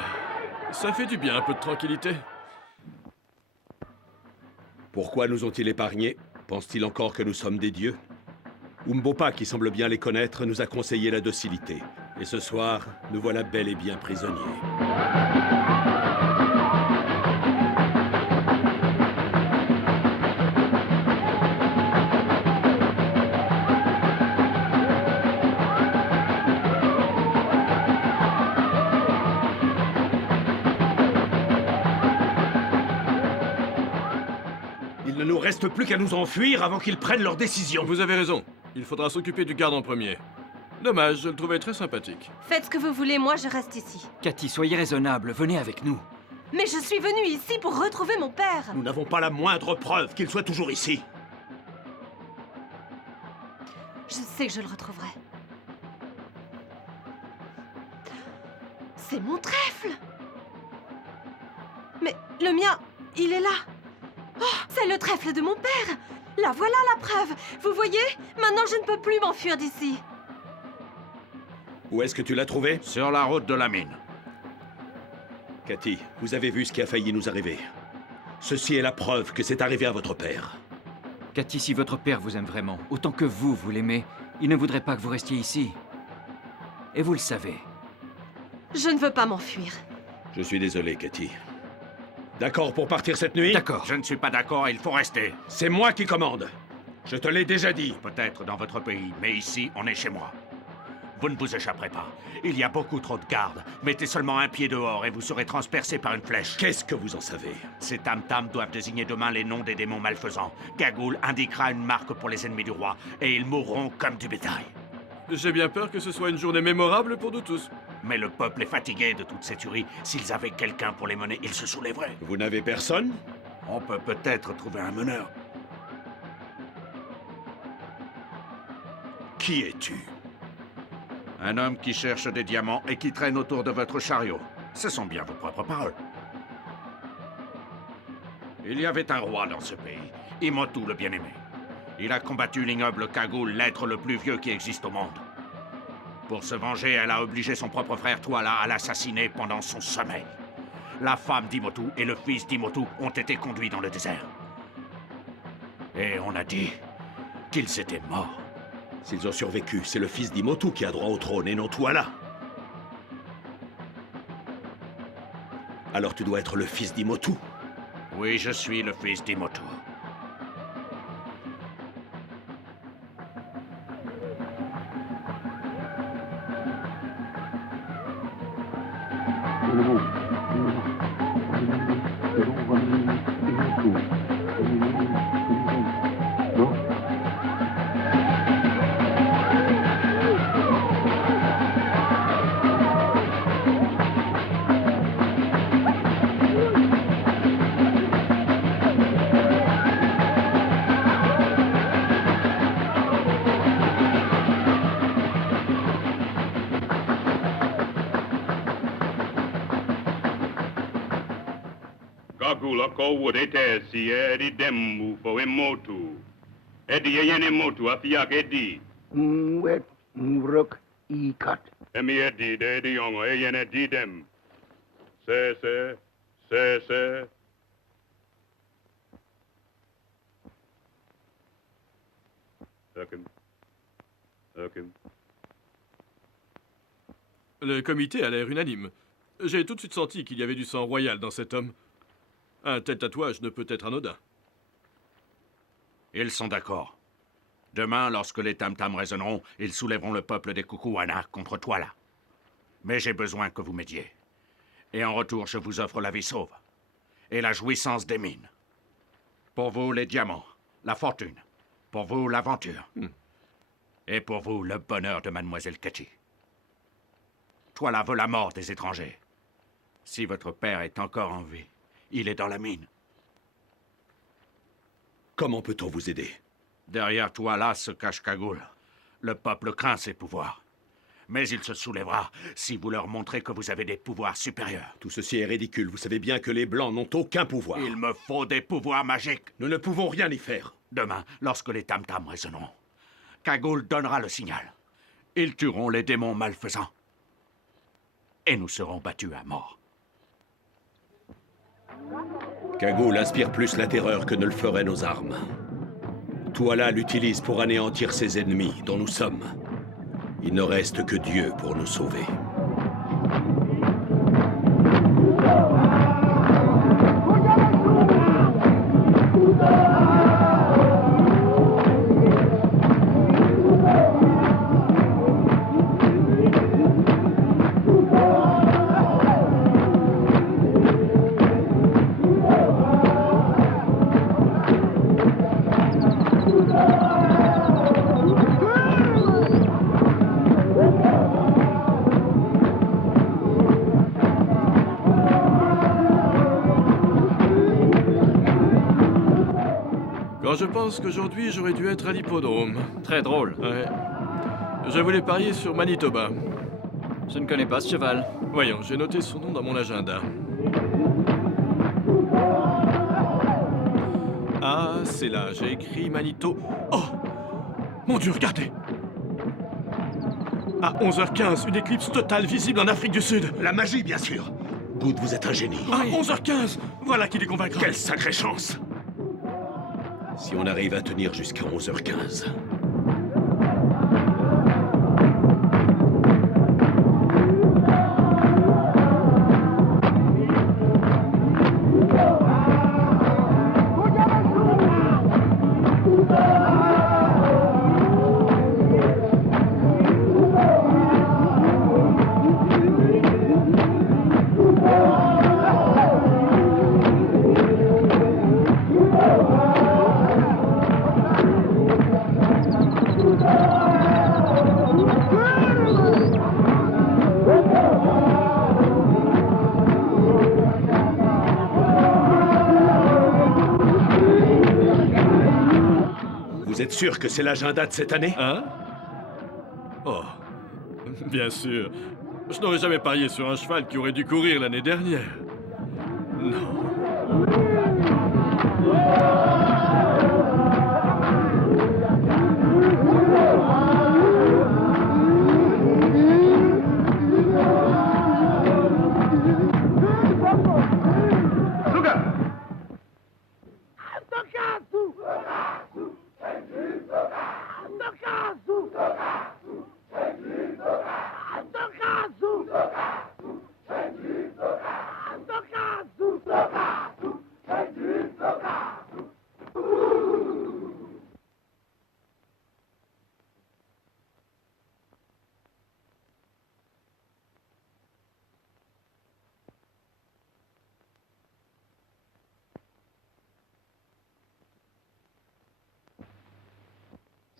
ça fait du bien, un peu de tranquillité. Pourquoi nous ont-ils épargnés? Pense-t-il encore que nous sommes des dieux? Umbopa, qui semble bien les connaître, nous a conseillé la docilité. Et ce soir, nous voilà bel et bien prisonniers. reste plus qu'à nous enfuir avant qu'ils prennent leur décision. Vous avez raison. Il faudra s'occuper du garde en premier. Dommage, je le trouvais très sympathique. Faites ce que vous voulez, moi je reste ici. Cathy, soyez raisonnable, venez avec nous. Mais je suis venue ici pour retrouver mon père. Nous n'avons pas la moindre preuve qu'il soit toujours ici. Je sais que je le retrouverai. C'est mon trèfle! Mais le mien, il est là. Oh, c'est le trèfle de mon père. Là, voilà la preuve. Vous voyez? Maintenant, je ne peux plus m'enfuir d'ici. Où est-ce que tu l'as trouvé? Sur la route de la mine. Cathy, vous avez vu ce qui a failli nous arriver. Ceci est la preuve que c'est arrivé à votre père. Cathy, si votre père vous aime vraiment, autant que vous l'aimez, il ne voudrait pas que vous restiez ici. Et vous le savez. Je ne veux pas m'enfuir. Je suis désolé, Cathy. D'accord pour partir cette nuit? D'accord. Je ne suis pas d'accord, il faut rester. C'est moi qui commande. Je te l'ai déjà dit. Peut-être dans votre pays, mais ici, on est chez moi. Vous ne vous échapperez pas. Il y a beaucoup trop de gardes. Mettez seulement un pied dehors et vous serez transpercé par une flèche. Qu'est-ce que vous en savez? Ces tam-tams doivent désigner demain les noms des démons malfaisants. Gagoul indiquera une marque pour les ennemis du roi, et ils mourront comme du bétail. J'ai bien peur que ce soit une journée mémorable pour nous tous. Mais le peuple est fatigué de toute cette tuerie. S'ils avaient quelqu'un pour les mener, ils se soulèveraient. Vous n'avez personne? On peut peut-être trouver un meneur. Qui es-tu? Un homme qui cherche des diamants et qui traîne autour de votre chariot. Ce sont bien vos propres paroles. Il y avait un roi dans ce pays, Imotu le bien-aimé. Il a combattu l'ignoble Kagoul, l'être le plus vieux qui existe au monde. Pour se venger, elle a obligé son propre frère Tuala à l'assassiner pendant son sommeil. La femme d'Imotu et le fils d'Imotu ont été conduits dans le désert. Et on a dit qu'ils étaient morts. S'ils ont survécu, c'est le fils d'Imotu qui a droit au trône et non Tuala. Alors tu dois être le fils d'Imotu. Oui, je suis le fils d'Imotu. Gagula ko wurete si edi demu fo emotu. Edi yene motu afiak edi. Wet muruk ikat. Emi edi de edi yongo yene didem. Se. Hukim. Le comité a l'air unanime. J'ai tout de suite senti qu'il y avait du sang royal dans cet homme. Un tel tatouage ne peut être anodin. Ils sont d'accord. Demain, lorsque les tam-tams résonneront, ils soulèveront le peuple des Kukuana contre Tuala. Mais j'ai besoin que vous m'aidiez. Et en retour, je vous offre la vie sauve. Et la jouissance des mines. Pour vous, les diamants, la fortune. Pour vous, l'aventure. Et pour vous, le bonheur de Mademoiselle Cathy. Tuala veut la mort des étrangers. Si votre père est encore en vie, il est dans la mine. Comment peut-on vous aider? Derrière Tuala se cache Kagoul. Le peuple craint ses pouvoirs. Mais il se soulèvera si vous leur montrez que vous avez des pouvoirs supérieurs. Tout ceci est ridicule. Vous savez bien que les Blancs n'ont aucun pouvoir. Il me faut des pouvoirs magiques. Nous ne pouvons rien y faire. Demain, lorsque les tam-tams résonneront, Kagoul donnera le signal. Ils tueront les démons malfaisants. Et nous serons battus à mort. Kagoul inspire plus la terreur que ne le feraient nos armes. Tuala l'utilise pour anéantir ses ennemis, dont nous sommes. Il ne reste que Dieu pour nous sauver. je pense qu'aujourd'hui, j'aurais dû être à l'hippodrome. Très drôle. Ouais. Je voulais parier sur Manitoba. Je ne connais pas ce cheval. Voyons, j'ai noté son nom dans mon agenda. Ah, c'est là, j'ai écrit Manito... Oh! Mon Dieu, regardez! À 11h15, une éclipse totale visible en Afrique du Sud. La magie, bien sûr. Good, vous êtes un génie. À 11h15! Voilà qui les convaincra. Quelle sacrée chance! Si on arrive à tenir jusqu'à 11h15... Vous êtes sûr que c'est l'agenda de cette année? Hein? Oh, bien sûr. Je n'aurais jamais parié sur un cheval qui aurait dû courir l'année dernière. Non.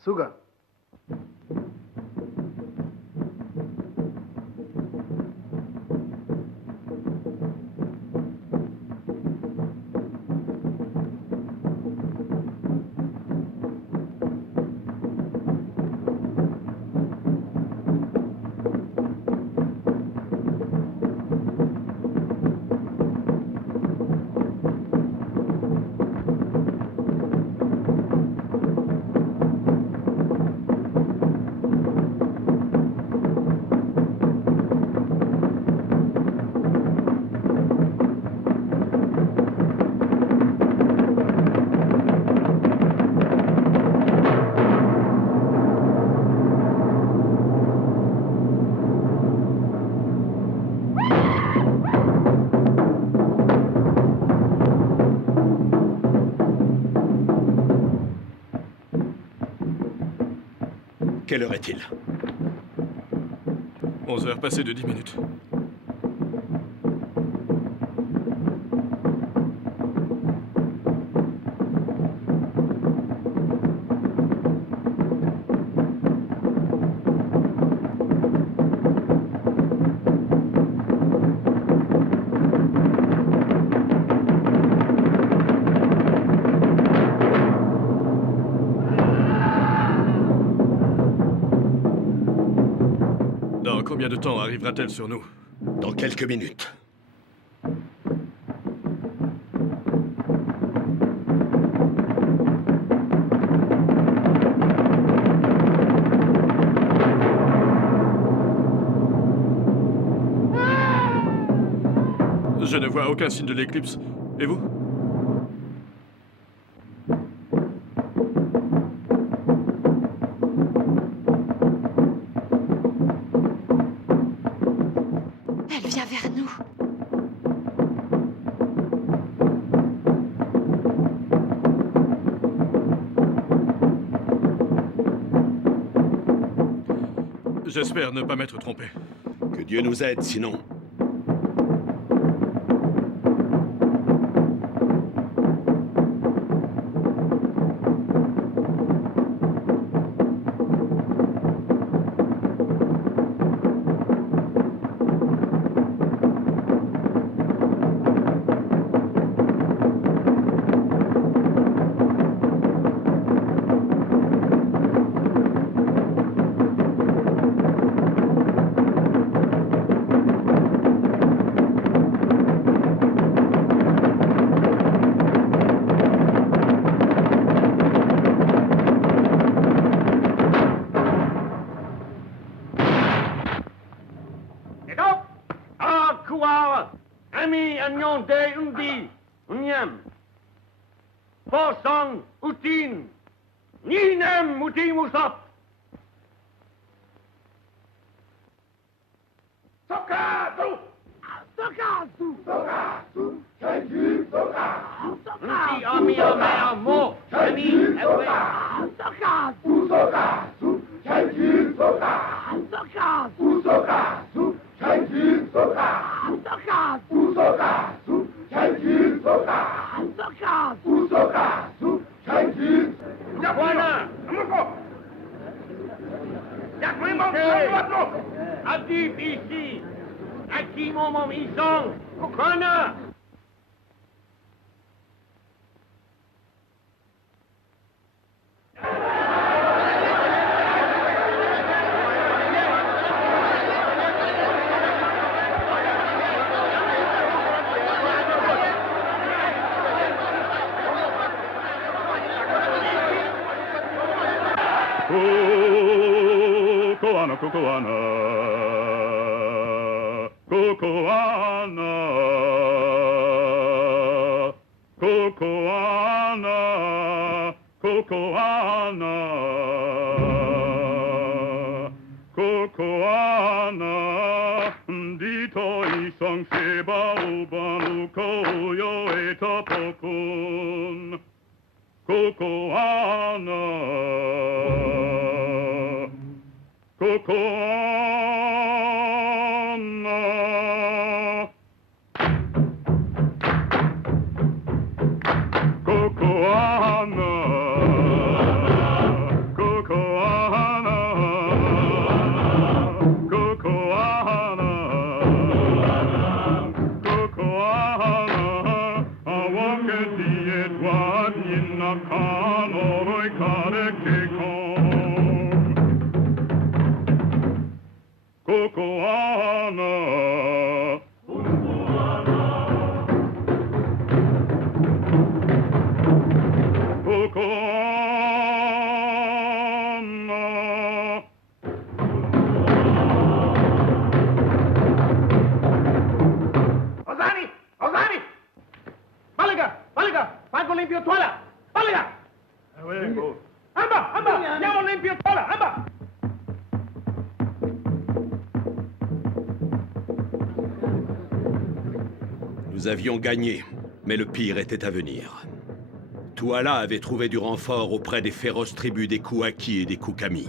Sugar. Quelle heure est-il? 11h passées de 10 minutes. Dans combien de temps arrivera-t-elle sur nous? Dans quelques minutes. Je ne vois aucun signe de l'éclipse. Et vous? Elle vient vers nous. J'espère ne pas m'être trompé. Que Dieu nous aide, sinon... Sang Utin. Ninem Utimusap. Sokazu! Sokazu! Sokazu! Sokazu! Sokazu! Sokazu! Ami amea mo! Ami ewe! Sokazu! Sokazu! Sokazu! Sokazu! Sokazu! Sokazu! Sokazu! Sokazu! Sokazu! Sokazu! Sokazu! Sokazu! Sokazu! Yakwana! Amuko! Yakwana! Yakwana! Adib ici! Aki momom isong! Kukana! Kukoana, Kukoana. Kukoana. Kukoana. Kukoana. Kukoana. Dito isang sheba ubanu koyo etapokun. Kukoana. Kukoana. Kukoana. Kukoana. Kukoana. Kukoana. Awake dietwa nina kanoroi karekekon. Kukoana. Kukoana. Ozani! Ozani! Baliga! Baliga! Pago limpio toala! Baliga! Amba! Amba! Andiamo limpio toala! Amba! Nous avions gagné, mais le pire était à venir. Tuala avait trouvé du renfort auprès des féroces tribus des Kouaki et des Koukami.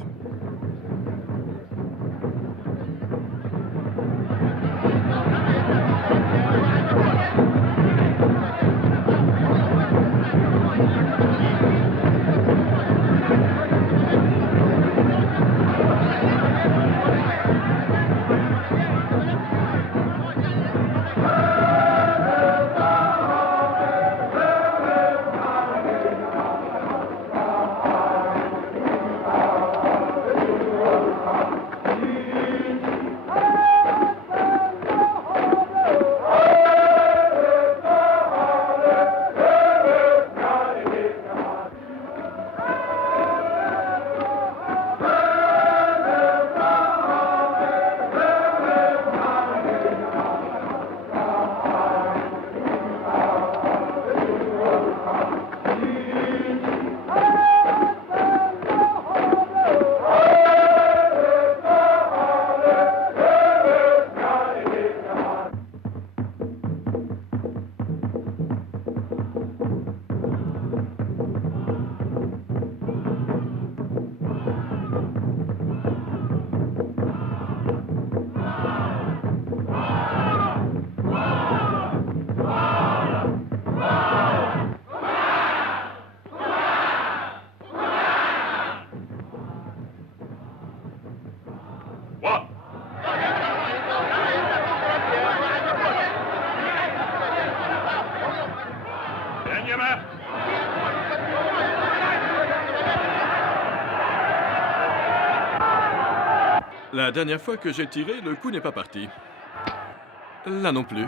La dernière fois que j'ai tiré, le coup n'est pas parti. Là non plus.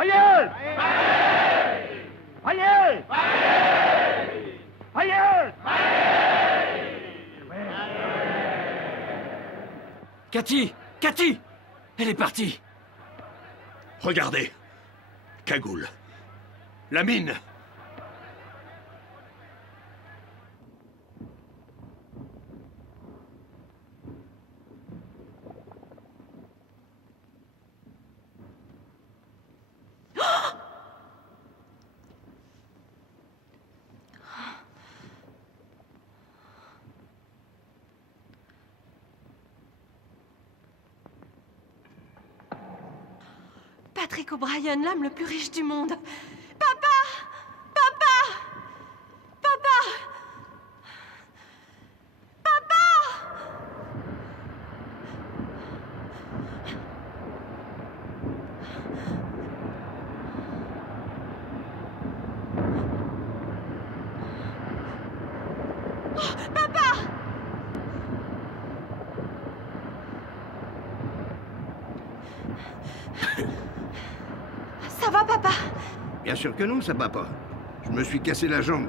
Ailleurs! Ailleurs! Ailleurs! Cathy! Cathy! Elle est partie! Regardez. Cagoule. La mine. Patrick O'Brien, l'homme le plus riche du monde. Papa! Papa! Papa! Papa! Oh, papa! Ça va, papa? Bien sûr que non, ça va pas. Je me suis cassé la jambe.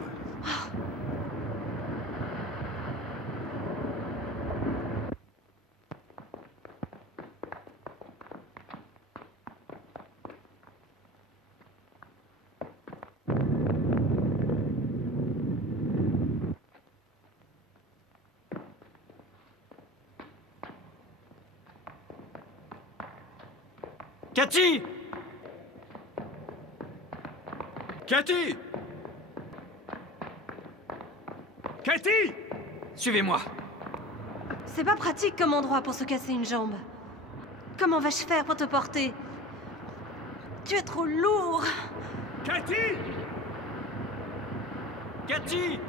Cathy! Cathy! Cathy! Suivez-moi. C'est pas pratique comme endroit pour se casser une jambe. Comment vais-je faire pour te porter? Tu es trop lourd. Cathy! Cathy!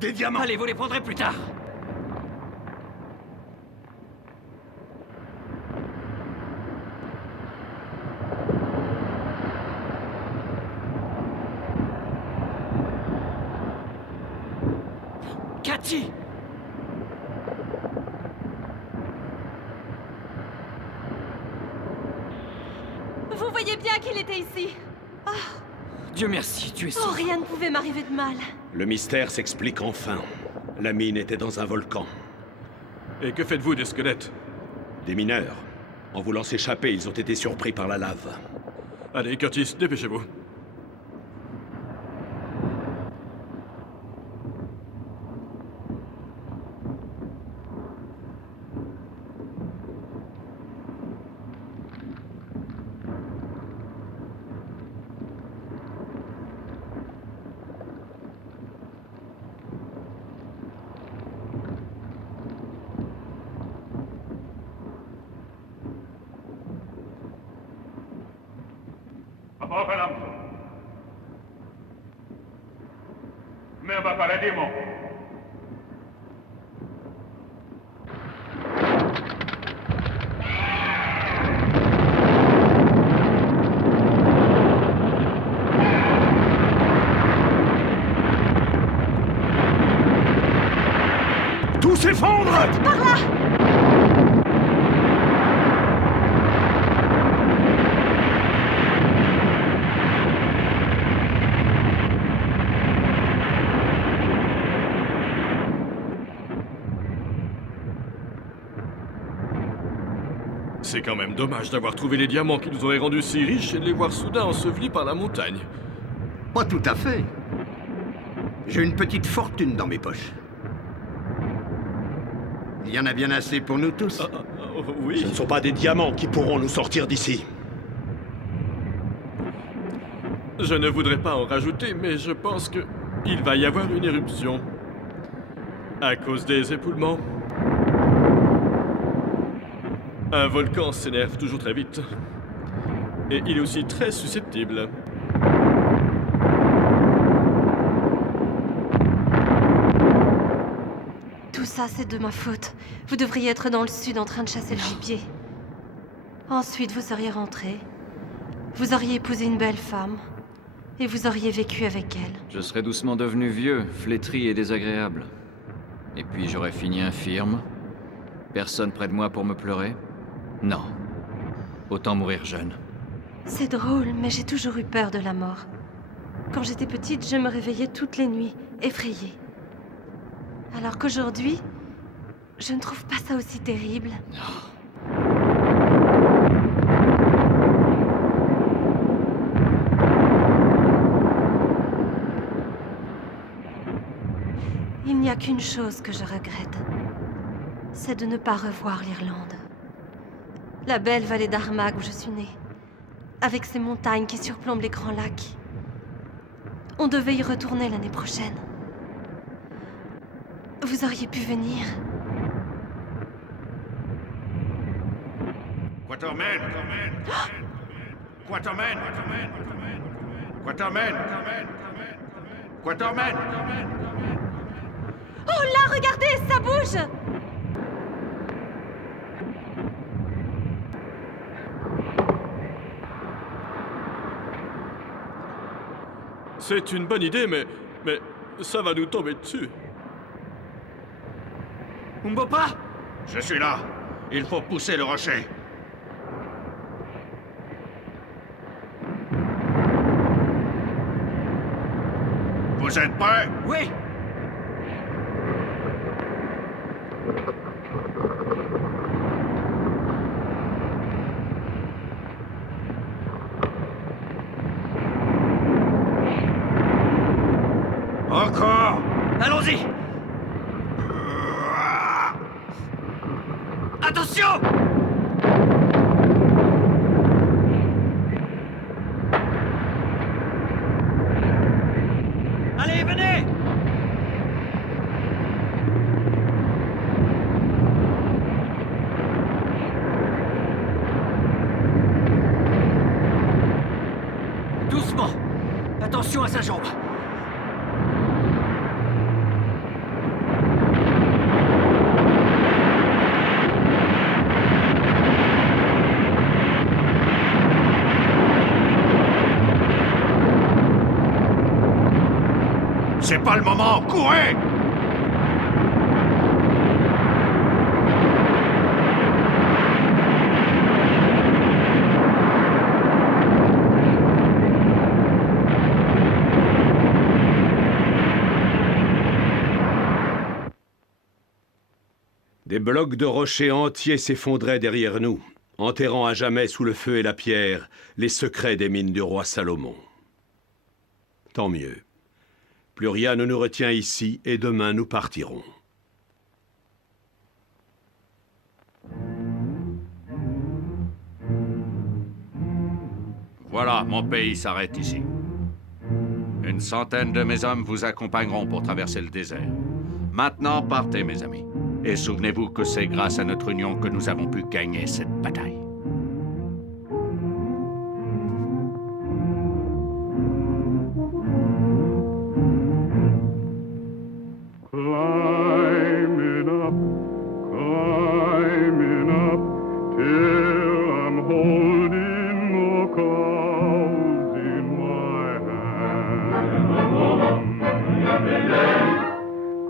Des diamants. Allez, vous les prendrez plus tard. Cathy! Vous voyez bien qu'il était ici. Dieu merci, tu es Oh, sauve. rien ne pouvait m'arriver de mal. Le mystère s'explique enfin. La mine était dans un volcan. Et que faites-vous des squelettes? Des mineurs. En voulant s'échapper, ils ont été surpris par la lave. Allez, Curtis, dépêchez-vous. Apocalypse. Me bacaredimo. Tout s'effondre. Par là! C'est quand même dommage d'avoir trouvé les diamants qui nous auraient rendus si riches et de les voir soudain ensevelis par la montagne. Pas tout à fait. J'ai une petite fortune dans mes poches. Il y en a bien assez pour nous tous. Oh, oui. Ce ne sont pas des diamants qui pourront nous sortir d'ici. Je ne voudrais pas en rajouter, mais je pense que il va y avoir une éruption. À cause des époulements. Un volcan s'énerve toujours très vite. Et il est aussi très susceptible. Tout ça, c'est de ma faute. Vous devriez être dans le sud en train de chasser le gibier. Ensuite, vous seriez rentré. Vous auriez épousé une belle femme. Et vous auriez vécu avec elle. Je serais doucement devenu vieux, flétri et désagréable. Et puis j'aurais fini infirme. Personne près de moi pour me pleurer. Non. Autant mourir jeune. C'est drôle, mais j'ai toujours eu peur de la mort. Quand j'étais petite, je me réveillais toutes les nuits, effrayée. Alors qu'aujourd'hui, je ne trouve pas ça aussi terrible. Il n'y a qu'une chose que je regrette. C'est de ne pas revoir l'Irlande. La belle vallée d'Armagh où je suis née. Avec ses montagnes qui surplombent les grands lacs. On devait y retourner l'année prochaine. Vous auriez pu venir. Quatermain! Quatermain! Quatermain! Quatermain! Oh là, regardez, ça bouge! C'est une bonne idée, mais ça va nous tomber dessus. Umbopa! Je suis là. Il faut pousser le rocher. Vous êtes prêts? Oui! Encore! Allons-y! Attention! Attention à sa jambe. C'est pas le moment, courez! Des blocs de rochers entiers s'effondraient derrière nous, enterrant à jamais sous le feu et la pierre les secrets des mines du roi Salomon. Tant mieux. Plus rien ne nous retient ici et demain nous partirons. Voilà, mon pays s'arrête ici. Une centaine de mes hommes vous accompagneront pour traverser le désert. Maintenant, partez, mes amis. Et souvenez-vous que c'est grâce à notre union que nous avons pu gagner cette bataille. Climbing up, till I'm holding the clouds in my hand.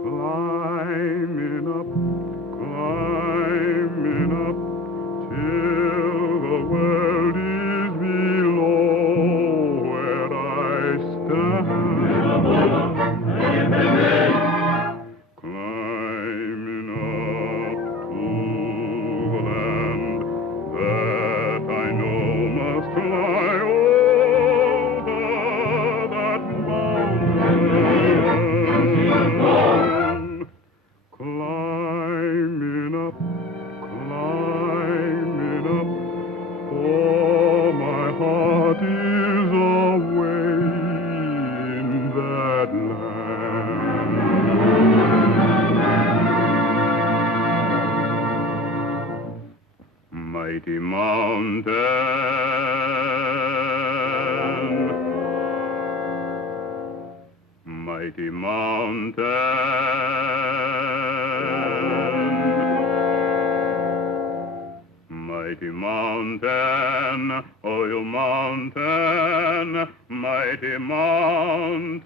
Climbing up, till the world is below where I stand. Climbing up to the land that I know must lie over that mountain. Climbing up, for my heart is away in that land. Mighty mountain, mighty mountain, mighty mountain, oh you mountain, mighty mountain.